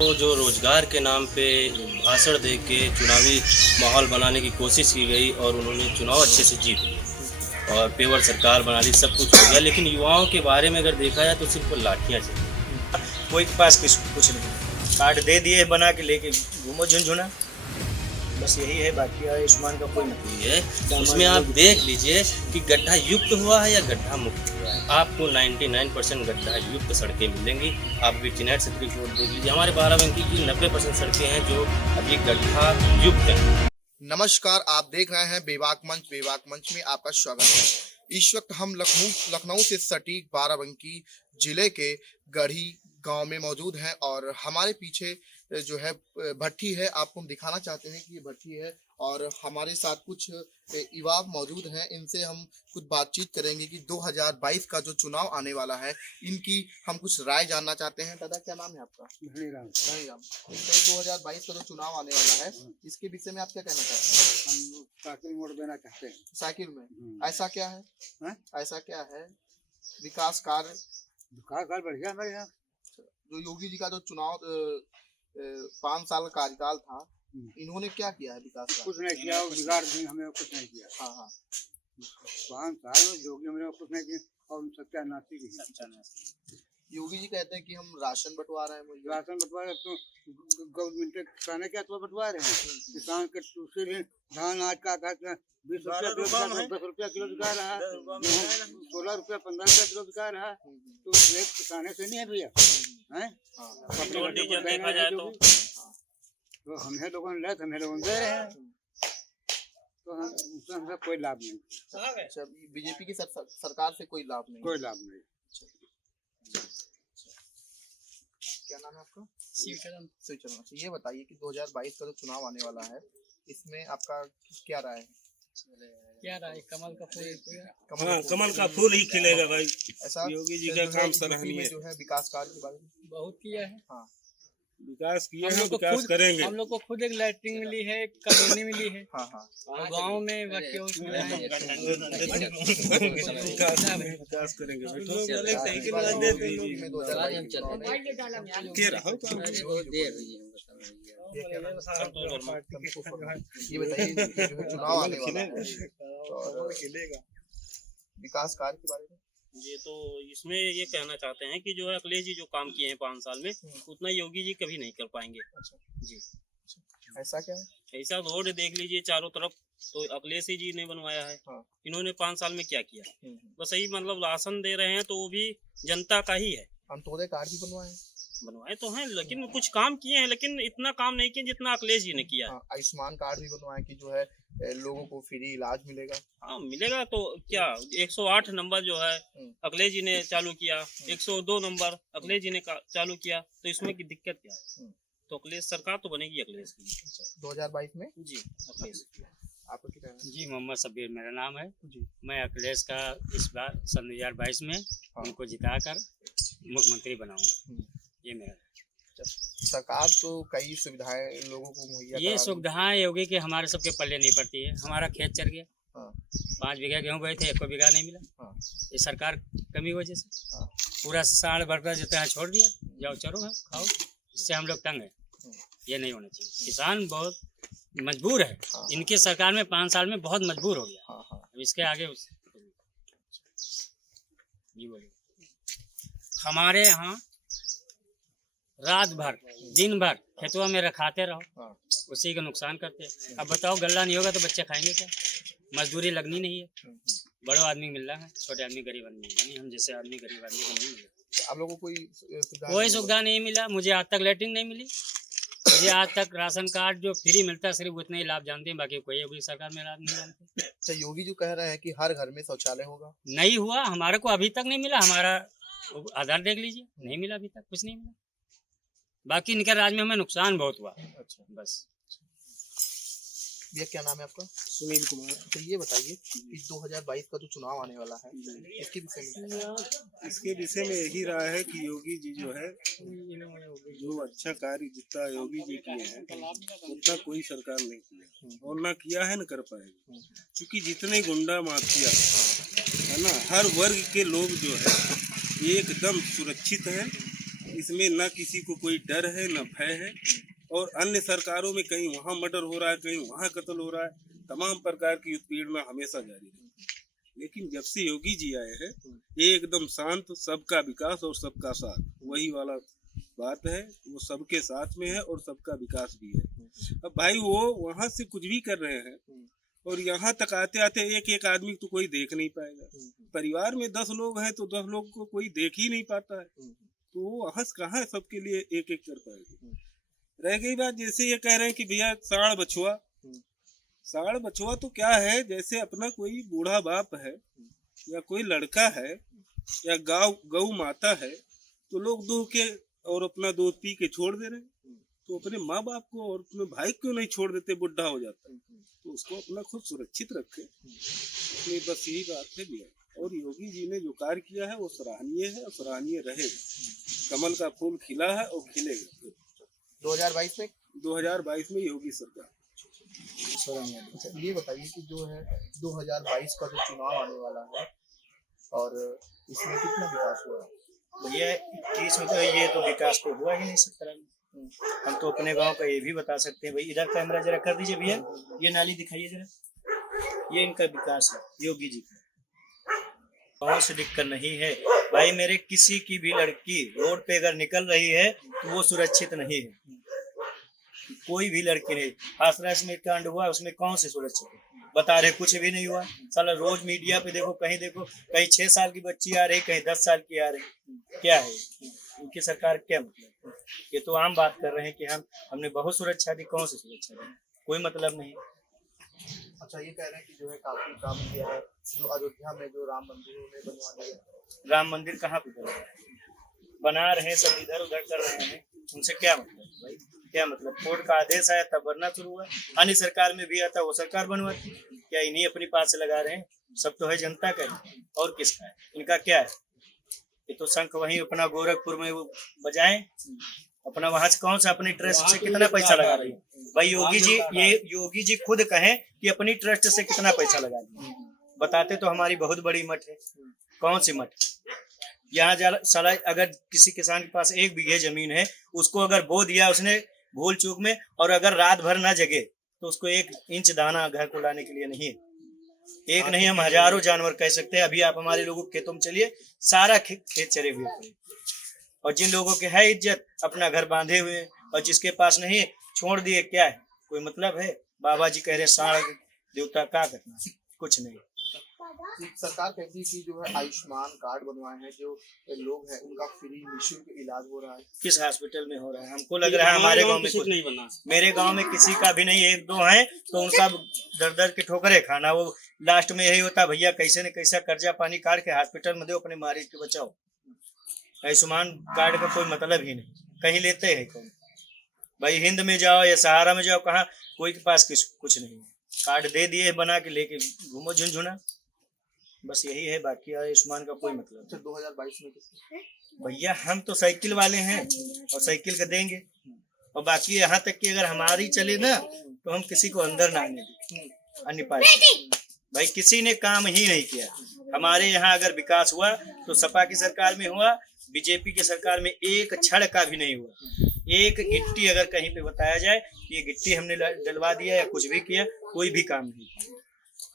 तो जो रोजगार के नाम पे भाषण दे के चुनावी माहौल बनाने की कोशिश की गई और उन्होंने चुनाव अच्छे से जीत लिए और पेवर सरकार बना ली, सब कुछ हो गया, लेकिन युवाओं के बारे में अगर देखा जाए तो सिर्फ लाठियाँ चाहिए। कोई के पास कुछ नहीं, कार्ड दे दिए बना के लेके घूमो झुंझुना, बस यही है। बाकी आयुष्मान का कोई मतलब नहीं है। उसमें आप देख लीजिए कि गड्ढा युक्त हुआ है या गड्ढा मुक्त हुआ है। आपको 99% गड्ढा युक्त सड़कें मिलेंगी। आप विजिनेट से रिपोर्ट देख लीजिए, हमारे बाराबंकी की 90% सड़कें हैं जो अभी गड्ढा युक्त हैं। नमस्कार, आप देख रहे हैं बेबाक मंच में आपका स्वागत है। इस वक्त हम लखनऊ से सटीक बाराबंकी जिले के गढ़ी गांव में मौजूद हैं और हमारे पीछे जो है भट्ठी है। आपको हम दिखाना चाहते हैं कि ये भट्ठी है और हमारे साथ कुछ युवा मौजूद हैं। इनसे हम कुछ बातचीत करेंगे कि 2022 का जो चुनाव आने वाला है, इनकी हम कुछ राय जानना चाहते हैं। दादा, क्या नाम है आपका? धनीराम। 2022 का जो चुनाव आने वाला है, इसके विषय में आप क्या कहना चाहते हैं? हम साइकिल मोड़ देना चाहते हैं। साइकिल में ऐसा क्या है? ऐसा क्या है? विकास कार्य बढ़िया हमारे यहाँ। जो योगी जी का जो चुनाव 5 साल का कार्यकाल था, इन्होंने क्या किया है विकास का? कुछ नहीं किया, बिगाड़ दी, हमें कुछ नहीं किया। हाँ हाँ, 5 साल में योगी हमने कुछ नहीं किया और सत्यानाशी की। योगी जी कहते हैं कि हम राशन बंटवा रहे हैं। राशन बंटवा रहे तो गवर्नमेंट किसान क्या तो बंटवा रहे हैं। किसान के दूसरे दिन धान आज का 20 रुपया 10 रुपया किलो बिका रहा है, 16 रुपया 15 रुपया किलो बिका रहा है। तो रेट किसाने से नहीं है भैया, है तो हमें लोगों ने हमें लोगों दे रहे हैं, तो हमसे कोई लाभ नहीं। बीजेपी की सरकार से कोई लाभ नहीं? कोई लाभ नहीं। क्या नाम है आपका? शिवचरण। ये बताइए कि 2022 का जो चुनाव आने वाला है, इसमें आपका क्या राय है? क्या राय? कमल का फूल, कमल का फूल ही खिलेगा भाई। ऐसा योगी जी का काम सराहनीय है। जो है विकास कार्य के बारे में बहुत किया है। हाँ, विकास किए हैं, विकास करेंगे। हम लोग को खुद एक लैट्रिन मिली है, एक कॉलोनी मिली है। हाँ हाँ, गाँव में विकास करेंगे। ये बताइए चुनाव आने वाला है और विकास कार्य के बारे में। ये तो इसमें ये कहना चाहते हैं कि जो है अखिलेश जी जो काम किए हैं 5 साल में, उतना योगी जी कभी नहीं कर पाएंगे। जी, ऐसा क्या है? ऐसा रोड देख लीजिए चारों तरफ, तो अखिलेश जी ने बनवाया है। इन्होंने 5 साल में क्या किया? बस यही मतलब राशन दे रहे हैं, तो वो भी जनता का ही है। अंत्योदय कार्ड भी बनवाए तो हैं, लेकिन कुछ काम किए हैं, लेकिन इतना काम नहीं किया जितना अखिलेश जी ने किया। आयुष्मान कार्ड भी बनवाए कि जो है लोगों को फ्री इलाज मिलेगा। हाँ मिलेगा, तो क्या 108 नंबर जो है अखिलेश जी ने चालू किया, 102 नंबर अखिलेश जी ने चालू किया, तो इसमें की दिक्कत क्या है? तो अखिलेश सरकार तो बनेगी अखिलेश की 2022 में। जी अखिलेश। आपको क्या कहना है? जी, मोहम्मद शब्बीर मेरा नाम है जी। मैं अखिलेश का इस बार सन 2022 में उनको जिताकर मुख्यमंत्री बनाऊंगा, ये मेरा। सरकार तो कई सुविधाएं लोगों को मुहैया, ये सुविधाएं योगी के हमारे सबके पल्ले नहीं पड़ती है। हमारा खेत चर गया, 5 बीघा गेहूँ गए थे, 1 बीघा नहीं मिला। ये सरकार कमी वजह से पूरा साढ़ भर जितना छोड़ दिया, जाओ चरो है खाओ, इससे हम लोग तंग है। ये नहीं होना चाहिए। किसान बहुत मजबूर है, इनकी सरकार में 5 साल में बहुत मजबूर हो गया। अब इसके आगे जी बोलिए। हमारे यहाँ रात भर दिन भर खेतों में रखाते रहो, उसी का नुकसान करते हैं। अब बताओ गल्ला नहीं होगा तो बच्चे खाएंगे क्या? मजदूरी लगनी नहीं है। बड़ो आदमी मिल रहा है, छोटे आदमी गरीब आदमी नहीं, हम जैसे आदमी गरीब आदमी को नहीं मिला। आप लोगों को कोई सुविधा नहीं मिला। मुझे आज तक लेटरिन नहीं मिली, मुझे आज तक राशन कार्ड जो फ्री मिलता है सिर्फ उतना ही लाभ जानते हैं, बाकी कोई योगी सरकार में लाभ नहीं जानते। अच्छा, योगी जो कह रहे हैं कि हर घर में शौचालय होगा, नहीं हुआ। हमारे को अभी तक नहीं मिला। हमारा आधार देख लीजिए, नहीं मिला, अभी तक कुछ नहीं मिला। बाकी इनके राज में हमें नुकसान बहुत हुआ। अच्छा, बस। ये क्या नाम है आपका? सुनील कुमार। तो ये बताइए कि 2022 का जो चुनाव आने वाला है, इसके विषय में यही राय है कि योगी जी जो है, जो अच्छा कार्य जितना योगी जी किए हैं उतना कोई सरकार नहीं किया, और ना किया है न कर पाएगी। क्योंकि जितने गुंडा माफिया है ना, हर वर्ग के लोग जो है एकदम सुरक्षित हैं। इसमें न किसी को कोई डर है न भय है। और अन्य सरकारों में कहीं वहाँ मर्डर हो रहा है, कहीं वहाँ कत्ल हो रहा है, तमाम प्रकार की उत्पीड़ना हमेशा जारी रही। लेकिन जब से योगी जी आए हैं एकदम शांत, सबका विकास और सबका साथ, वही वाला बात है। वो सबके साथ में है और सबका विकास भी है। अब भाई वो वहाँ से कुछ भी कर रहे हैं और यहाँ तक आते आते एक एक आदमी तो कोई देख नहीं पाएगा। परिवार में 10 लोग हैं तो 10 लोग को कोई देख ही नहीं पाता है, तो वो हंस कहाँ सबके लिए एक एक कर पाएगा। रह गई बात, जैसे ये कह रहे हैं कि भैया साढ़ बछुआ, साढ़ बछुआ तो क्या है, जैसे अपना कोई बूढ़ा बाप है या कोई लड़का है या गौ माता है, तो लोग दूह के और अपना दूध पी के छोड़ दे रहे हैं। तो अपने माँ बाप को और अपने भाई क्यों नहीं छोड़ देते, बुढ़ा हो जाता है तो उसको अपना खुद सुरक्षित रखे। तो बस यही बात है भैया। और योगी जी ने जो कार्य किया है वो सराहनीय है और सराहनीय रहेगा। कमल का फूल खिला है और खिलेगा। 2022 में योगी सरकार। अच्छा, ये बताइए कि जो है 2022 का जो चुनाव आने वाला है और इसमें कितना विकास हुआ है? भैया 21 में तो ये तो विकास तो हुआ ही नहीं 17 में। हम तो अपने गांव का ये भी बता सकते हैं। भाई इधर कैमरा जरा कर दीजिए भैया, ये नाली दिखाइए जरा, ये इनका विकास है योगी जी का। गाँव से दिक्कत नहीं है भाई। मेरे किसी की भी लड़की रोड पे अगर निकल रही है तो वो सुरक्षित नहीं है। कोई भी लड़की नहीं। हाथरस में कांड हुआ, उसमें कौन से सुरक्षित है? बता रहे कुछ भी नहीं हुआ। साला रोज मीडिया पे देखो, कहीं 6 साल की बच्ची आ रही, कहीं 10 साल की आ रही। क्या है उनकी सरकार? क्या मतलब? ये तो आम बात कर रहे हैं कि हमने बहुत सुरक्षा दी। कौन सी सुरक्षा दी? कोई मतलब नहीं। अच्छा, ये कह रहे हैं कि जो है काफी काम किया है, जो अयोध्या में जो राम मंदिर उन्हें बनवा दिया। राम मंदिर कहाँ पे बना रहे हैं? सब इधर उधर कर रहे हैं। उनसे क्या मतलब भाई? क्या मतलब? कोर्ट का आदेश आया तब बनना शुरू हुआ। अन्य सरकार में भी आता, वो सरकार बनवाती। क्या इन्हीं अपनी पास से लगा रहे हैं? सब तो है जनता का ही, और किसका है? इनका क्या है? ये तो शंख वहीं अपना गोरखपुर में वो बजाएं अपना, वहां से कौन सा अपनी ट्रस्ट से कितना पैसा लगा रही है भाई? योगी जी खुद कहें कि अपनी ट्रस्ट से कितना पैसा लगा रही, बताते तो हमारी बहुत बड़ी मठ है। कौन सी मठ? यहाँ साला अगर किसी किसान के पास 1 बीघे जमीन है, उसको अगर बो दिया उसने भूल चूक में, और अगर रात भर ना जगे तो उसको 1 इंच दाना घर को लाने के लिए नहीं है। एक नहीं, हम हजारों जानवर कह सकते हैं। अभी आप हमारे लोगों के खेतों में चलिए, सारा खेत चरे हुए हैं। और जिन लोगों के है इज्जत, अपना घर बांधे हुए, और जिसके पास नहीं छोड़ दिए। क्या है? कोई मतलब है? बाबा जी कह रहे साढ़ देवता क्या करना, कुछ नहीं। सरकार कहती है कि जो है आयुष्मान कार्ड बनवाए हैं, जो लोग हैं उनका फ्री निःशुल्क इलाज हो रहा है। किस हॉस्पिटल में हो रहा है? हमको लग रहा है हमारे गांव में कुछ नहीं बना। मेरे गांव में किसी का भी नहीं। 1-2 हैं तो उनका दर दर के ठोकरे खाना। वो लास्ट में यही होता, भैया कैसे न कैसा कर्जा पानी काट के हॉस्पिटल में दो, अपने मारी के बचाओ। आयुष्मान कार्ड का कोई मतलब ही नहीं। कहीं लेते हैं कौन? भाई हिंद में जाओ या सहारा में जाओ, कहाँ कोई के पास कुछ नहीं है। कार्ड दे दिए, बना के लेके घूमो झुनझुना, बस यही है। बाकी आयुष्मान का कोई मतलब। अच्छा, 2022 में भैया हम तो साइकिल वाले हैं और साइकिल का देंगे। और बाकी यहाँ तक कि अगर हमारी चले ना तो हम किसी को अंदर ना आने दें। अन्य पार्टी भाई किसी ने काम ही नहीं किया। हमारे यहाँ अगर विकास हुआ तो सपा की सरकार में हुआ, बीजेपी की सरकार में एक छड़ का भी नहीं हुआ। एक गिट्टी अगर कहीं पे बताया जाए कि ये गिट्टी हमने डलवा दिया या कुछ भी किया, कोई भी काम नहीं किया।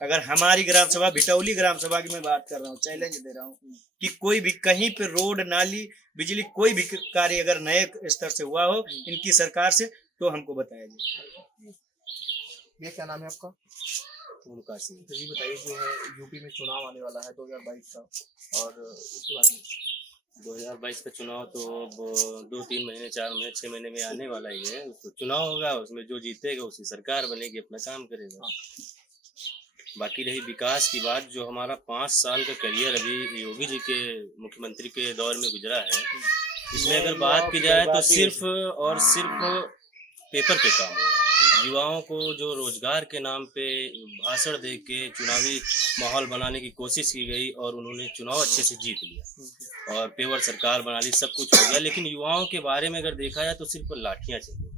अगर हमारी ग्राम सभा, भिटौली ग्राम सभा की मैं बात कर रहा हूँ, चैलेंज दे रहा हूँ कि कोई भी कहीं पे रोड, नाली, बिजली, कोई भी कार्य अगर नए स्तर से हुआ हो इनकी सरकार से, तो हमको बताया जाए। ये क्या नाम है आपका? ओमकार सिंह। तो ये बताइए, जो है यूपी में चुनाव आने वाला है 2022 का, और उसके बाद 2022 का चुनाव तो अब 2-3 महीने, 4 महीने, 6 महीने में आने वाला ही है। तो चुनाव होगा, उसमें जो जीतेगा उसकी सरकार बनेगी, अपना काम करेगा। बाकी रही विकास की बात, जो हमारा 5 साल का करियर अभी योगी जी के मुख्यमंत्री के दौर में गुजरा है, इसमें अगर बात की जाए तो सिर्फ और सिर्फ पेपर पे काम है। युवाओं को जो रोजगार के नाम पे भाषण दे के चुनावी माहौल बनाने की कोशिश की गई और उन्होंने चुनाव अच्छे से जीत लिया और पेवर सरकार बना ली, सब कुछ हो गया। लेकिन युवाओं के बारे में अगर देखा जाए तो सिर्फ लाठियाँ चली,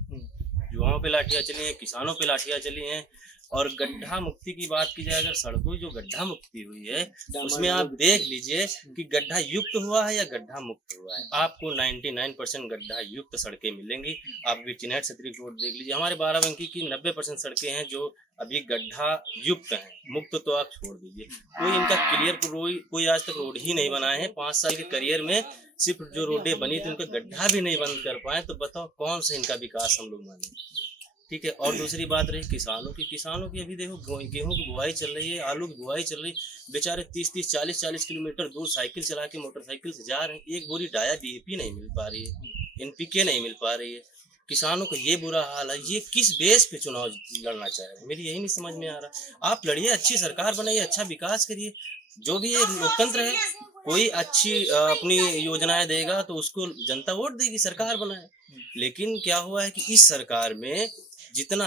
युवाओं पे लाठियाँ चली हैं, किसानों पे लाठियाँ चली हैं। और गड्ढा मुक्ति की बात की जाए, अगर सड़कों की जो गड्ढा मुक्ति हुई है उसमें आप देख लीजिए कि गड्ढा युक्त हुआ है या गड्ढा मुक्त हुआ है। आपको 99% गड्ढा युक्त सड़कें मिलेंगी। आप विचिनेट से रिपोर्ट देख लीजिए, हमारे बाराबंकी की 90% सड़कें हैं जो अभी गड्ढा युक्त हैं, मुक्त तो आप छोड़ दीजिए। कोई इनका क्लियर कोई आज तक रोड ही नहीं बनाए हैं। 5 साल के करियर में सिर्फ जो रोडें बनी थी उनका गड्ढा भी नहीं बंद कर पाए, तो बताओ कौन सा इनका विकास हम लोग माने। ठीक है। और दूसरी बात रही किसानों की अभी देखो गेहूं की बुआई चल रही है, आलू की बुआई चल रही, बेचारे 30-30 40-40 किलोमीटर दूर साइकिल चला के मोटरसाइकिल से जा रहे हैं। एक बोरी डाया DAP नहीं मिल पा रही है, NPK नहीं मिल पा रही है। किसानों का ये बुरा हाल है, ये किस बेस पे चुनाव लड़ना चाह रहे हैं, मेरी यही नहीं समझ में आ रहा। आप लड़िए, अच्छी सरकार बनाइए, अच्छा विकास करिए, जो भी ये लोकतंत्र है, कोई अच्छी अपनी योजनाएं देगा तो उसको जनता वोट देगी, सरकार बनाए। लेकिन क्या हुआ है कि इस सरकार में जितना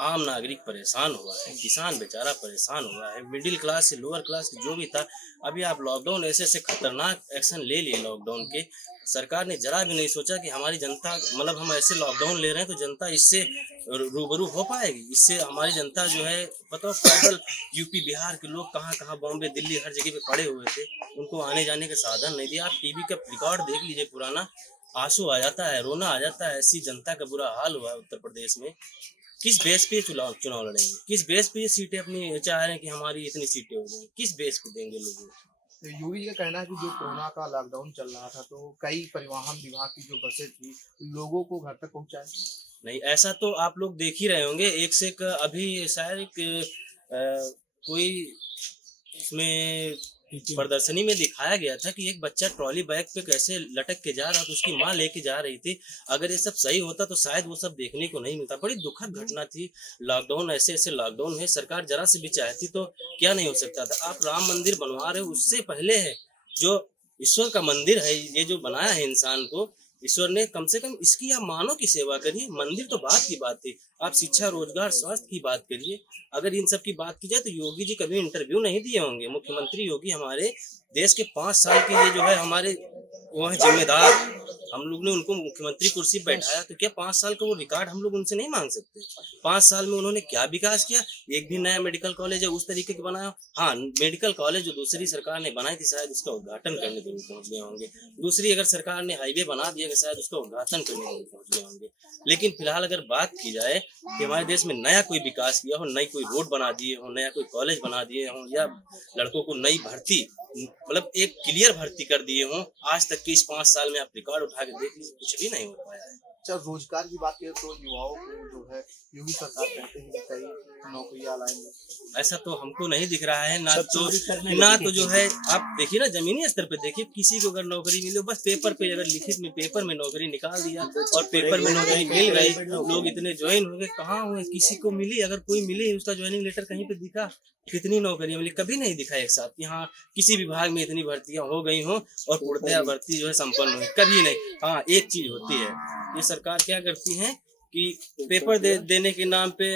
आम नागरिक परेशान हुआ है, किसान बेचारा परेशान हुआ है, मिडिल क्लास से लोअर क्लास जो भी था, अभी आप लॉकडाउन ऐसे खतरनाक एक्शन ले लिए लॉकडाउन के, सरकार ने जरा भी नहीं सोचा कि हमारी जनता, मतलब हम ऐसे लॉकडाउन ले रहे हैं तो जनता इससे रूबरू हो पाएगी, इससे हमारी जनता जो है, बताओ पैदल यूपी बिहार के लोग कहाँ बॉम्बे दिल्ली हर जगह पे पड़े हुए थे, उनको आने जाने का साधन नहीं दिया। आप टीवी का रिकॉर्ड देख लीजिए पुराना, आंसू आ जाता है, रोना आ जाता है, ऐसी जनता का बुरा हाल हुआ है उत्तर प्रदेश में। किस बेस पे चुनाव लड़ेंगे, किस बेस पे ये सीटें अपनी चाह रहे हैं कि हमारी इतनी सीटें हो जाएं, किस बेस पे देंगे लोगों को। तो योगी जी का कहना है कि जो कोरोना का लॉकडाउन चल रहा था तो कई परिवहन विभाग की जो बसें थी लोगों को घर तक पहुंचाए। नहीं, ऐसा तो आप लोग देख ही रहे होंगे, एक से एक अभी शायद कोई इसमें प्रदर्शनी में दिखाया गया था कि एक बच्चा ट्रॉली बैग पे कैसे लटक के जा रहा था, उसकी माँ लेके जा रही थी। अगर ये सब सही होता तो शायद वो सब देखने को नहीं मिलता। बड़ी दुखद घटना थी। लॉकडाउन ऐसे लॉकडाउन है, सरकार जरा से भी चाहती तो क्या नहीं हो सकता था। आप राम मंदिर बनवा रहे हो, उससे पहले है जो ईश्वर का मंदिर है, ये जो बनाया है इंसान को ईश्वर ने, कम से कम इसकी आप मानव की सेवा करिए। मंदिर तो बात की बात थी, आप शिक्षा, रोजगार, स्वास्थ्य की बात करिए। अगर इन सब की बात की जाए तो योगी जी कभी इंटरव्यू नहीं दिए होंगे। मुख्यमंत्री योगी हमारे देश के 5 साल के ये जो है हमारे वो है जिम्मेदार, हम लोग ने उनको मुख्यमंत्री कुर्सी पर बैठाया, तो क्या 5 साल का वो रिकॉर्ड हम लोग उनसे नहीं मांग सकते? 5 साल में उन्होंने क्या विकास किया? एक भी नया मेडिकल कॉलेज है उस तरीके का बनाया? हाँ, मेडिकल कॉलेज जो दूसरी सरकार ने बनाई थी शायद उसका उद्घाटन करने जरूर पहुंच गए होंगे। दूसरी अगर सरकार ने हाईवे बना दिया शायद उसका उद्घाटन करने जरूर पहुंच गए होंगे। लेकिन फिलहाल अगर बात की जाए कि हमारे देश में नया कोई विकास किया हो, नई कोई रोड बना दिए हो, नया कोई कॉलेज बना दिए हो, या लड़कों को नई भर्ती, मतलब एक क्लियर भर्ती कर दिए हो, आज तक की इस 5 साल में आप रिकॉर्ड उठा के देख लीजिए, कुछ भी नहीं हो पाया है। अच्छा, रोजगार की बात करें तो युवाओं को जो है योगी सरकार कहते हैं कि कई नौकरियां लाएंगे, ऐसा तो हमको नहीं दिख रहा है। ना तो जो है, आप देखिए ना जमीनी स्तर पे देखिए, किसी को अगर नौकरी मिले बस पेपर पे, अगर लिखित में पेपर में नौकरी निकाल दिया और पेपर में नौकरी मिल गई, लोग इतने ज्वाइन हो गए, कहाँ हुए? किसी को मिली, अगर कोई मिली उसका ज्वाइनिंग लेटर कहीं पे दिखा? कितनी नौकरियां मिली? कभी नहीं दिखा एक साथ कि हाँ किसी विभाग में इतनी भर्तियां हो गई हो और पूर्णतया भर्ती जो है संपन्न हुई, कभी नहीं। हाँ, एक चीज होती है, ये सरकार क्या करती है कि पेपर देने के नाम पे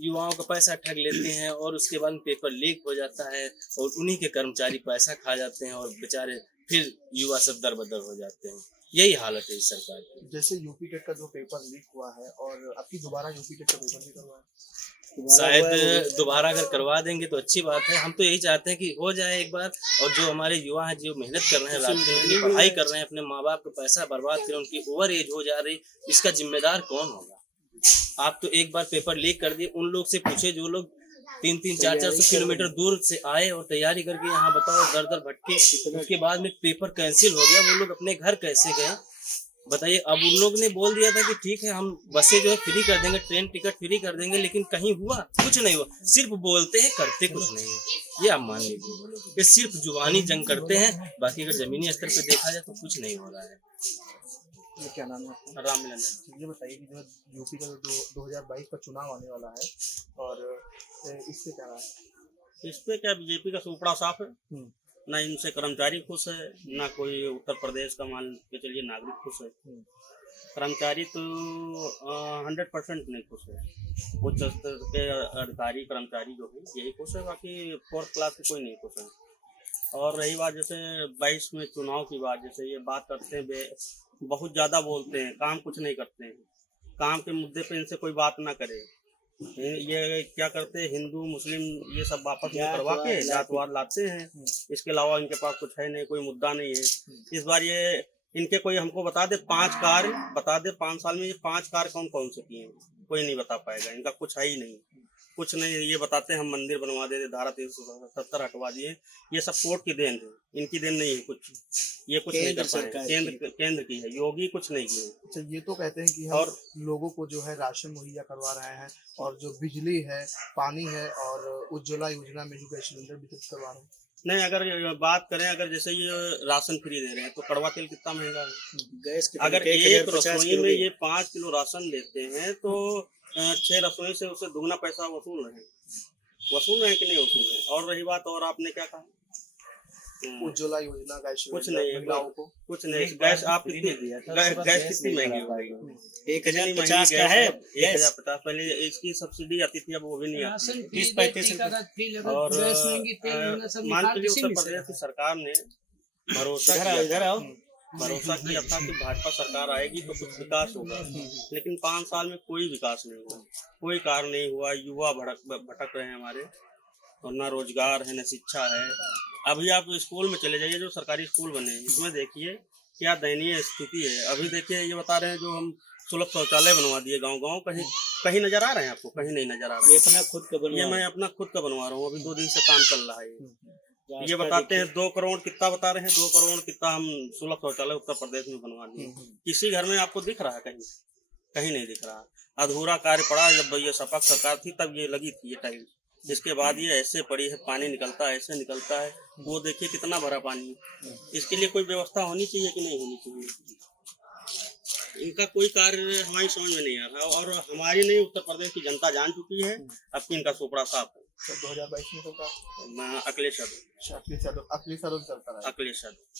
युवाओं का पैसा ठग लेते हैं और उसके बाद पेपर लीक हो जाता है और उन्हीं के कर्मचारी पैसा खा जाते हैं और बेचारे फिर युवा सब दरबदर हो जाते हैं। यही हालत है इस सरकार की। जैसे यूपी टेट का जो पेपर लीक हुआ है और अब की दोबारा यूपी टेट का पेपर भी करवाया, शायद दोबारा अगर करवा देंगे तो अच्छी बात है। हम तो यही चाहते हैं कि हो जाए एक बार, और जो हमारे युवा हैं जो मेहनत कर रहे हैं, रात दिन पढ़ाई कर रहे हैं, अपने माँ बाप का पैसा बर्बाद कर रहे हैं, उनकी ओवर एज हो जा रही, इसका जिम्मेदार कौन होगा? आप तो एक बार पेपर लीक कर दिए, उन लोग से पूछे जो लोग 300, 400 किलोमीटर दूर से आए और तैयारी करके यहाँ, बताओ दर भटके, उसके बाद में पेपर कैंसिल हो गया, वो लोग अपने घर कैसे गए बताइए। अब उन लोग ने बोल दिया था कि ठीक है हम बसें जो है फ्री कर देंगे, ट्रेन टिकट फ्री कर देंगे, लेकिन कहीं हुआ? कुछ नहीं हुआ। सिर्फ बोलते हैं, करते कुछ नहीं है। ये आप मान लीजिए, ये सिर्फ जुबानी जंग करते हैं, बाकी अगर जमीनी स्तर पे देखा जाए तो कुछ नहीं हो रहा है। क्या नाम है आपका? राम मिलन। ये बताइए कि जो यूपी का जो 2022 का चुनाव आने वाला है और इससे क्या रहा है? इस पे क्या बीजेपी का सुपड़ा साफ है, ना इनसे कर्मचारी खुश है, ना कोई उत्तर प्रदेश का मान के चलिए नागरिक खुश है। कर्मचारी तो 100% नहीं खुश है। उच्च स्तर के अधिकारी कर्मचारी जो है यही खुश है, बाकी 4th क्लास के कोई नहीं खुश है। और रही बात जैसे 22 में चुनाव की बात, जैसे ये बात करते हैं, बहुत ज़्यादा बोलते हैं, काम कुछ नहीं करते हैं। काम के मुद्दे पे इनसे कोई बात ना करे, ये क्या करते हैं, हिंदू मुस्लिम ये सब वापस में करवा के जातवाद लाते हैं। इसके अलावा इनके पास कुछ है नहीं, कोई मुद्दा नहीं है। इस बार ये इनके कोई हमको बता दे 5 कार्य, बता दे 5 साल में ये 5 कार्य कौन कौन से किए हैं, कोई नहीं बता पाएगा। इनका कुछ है ही नहीं, कुछ नहीं। ये बताते हैं हम मंदिर बनवा देते, धारा 377 हटवा दिए, ये सब कोर्ट की देन है, इनकी देन नहीं है कुछ। ये कुछ नहीं कर पाए, केंद्र की है, योगी कुछ नहीं किए। अच्छा, ये तो कहते हैं कि हम और लोगों को जो है राशन मुहैया करवा रहे हैं और जो बिजली है, पानी है और उज्ज्वला योजना में जो गैस सिलेंडर वितरित करवा रहे हैं। नहीं, अगर ये बात करें, अगर जैसे ये राशन फ्री दे रहे हैं तो कड़वा तेल कितना महंगा है। गैस अगर एक रसोई में ये 5 किलो राशन देते हैं तो 6 रसोई से उससे दुगना पैसा वसूल रहे हैं कि नहीं वसूल रहे हैं। और रही बात, और आपने क्या कहा, उज्ज्वला योजना गैस कुछ सिलेंडर नहीं, महिलाओं को कुछ नहीं। गैस आप कितनी गैस कितनी महंगी हो गई, 1050 का है 1050। पहले इसकी सब्सिडी आती थी, अब वो भी नहीं आती। 30-35 रुपए। और मान के लिए उत्तर प्रदेश की सरकार ने भरोसा किया था कि भाजपा सरकार आएगी तो कुछ विकास होगा, लेकिन 5 साल में कोई विकास नहीं हुआ, कोई कार्य नहीं हुआ। युवा भटक रहे हैं हमारे, और ना रोजगार है, न शिक्षा है। अभी आप स्कूल में चले जाइए, जो सरकारी स्कूल बने हैं, इसमें देखिए क्या दयनीय स्थिति है। अभी देखिए, ये बता रहे हैं जो हम सुलभ शौचालय बनवा दिए गांव-गांव, कहीं नजर आ रहे हैं आपको? कहीं नहीं नजर आ रहे हैं। अपना खुद का ये मैं अपना खुद का बनवा रहा हूँ, अभी 2 दिन से काम चल रहा है। ये बताते हैं 2 करोड़ कितना बता रहे हैं, 2 करोड़ कितना हम सुलभ शौचालय उत्तर प्रदेश में बनवा दिए। किसी घर में आपको दिख रहा है? कहीं नहीं दिख रहा। अधूरा कार्य पड़ा। जब ये सपा सरकार थी तब ये लगी थी ये टाइल्स, इसके बाद ये ऐसे पड़ी है, पानी निकलता है, ऐसे निकलता है। वो देखिए कितना भरा पानी। इसके लिए कोई व्यवस्था होनी चाहिए कि नहीं होनी चाहिए? इनका कोई कार्य हमारी समझ में नहीं आ रहा, और हमारी नहीं, उत्तर प्रदेश की जनता जान चुकी है। अब की इनका सोपड़ा साफ है। 2022 में होगा अखिलेश यादव अखिलेश यादव चलता रहा। अखिलेश यादव।